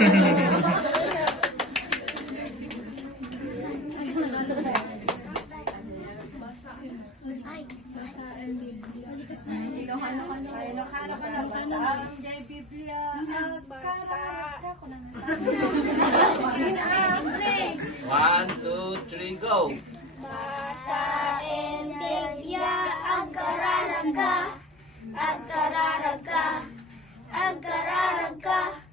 One, two, three, go! Basahin Biblia, agkararaga, agkararaga, agkararaga.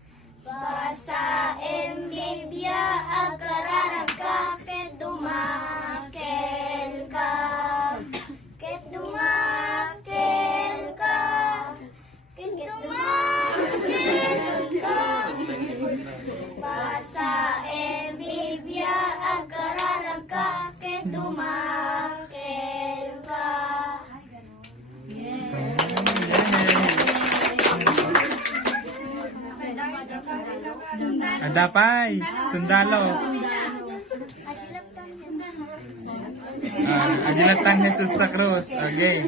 Basahin Biblia, agkararaga, ket dumakel ka, ket dumakel ka, ket dumakel ka. Basahin Biblia, agkararaga, ket dumakel ka. Adapay, sundalo. Agilatan Jesus sa krus. Okay.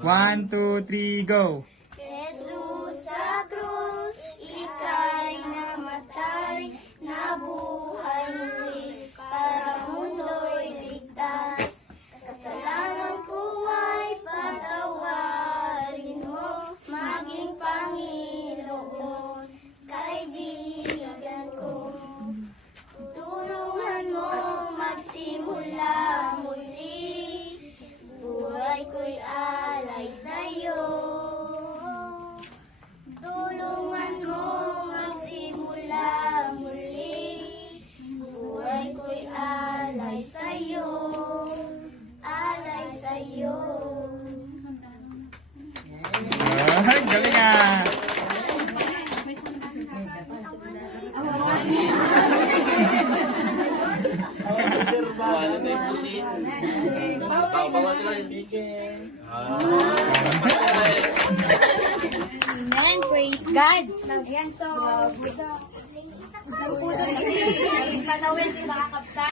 1, 2, 3, go. Jesus sa krus, ika'y namatay, nabuhay muli, para mundo'y ligtas. Kasalanan ko ay patawarin mo, maging Panginoon, kaibigan ko. Tulungan mo magsimula muli, buhay ko'y alay sa'yo. Tulungan mo magsimula muli, buhay ko'y alay sa'yo, alay sa'yo. Ay, galing ah. Ano na yung pusin? Bawal na yun. Amen, praise God. Ayan, so, nagpudol na panawin si mga kapsa.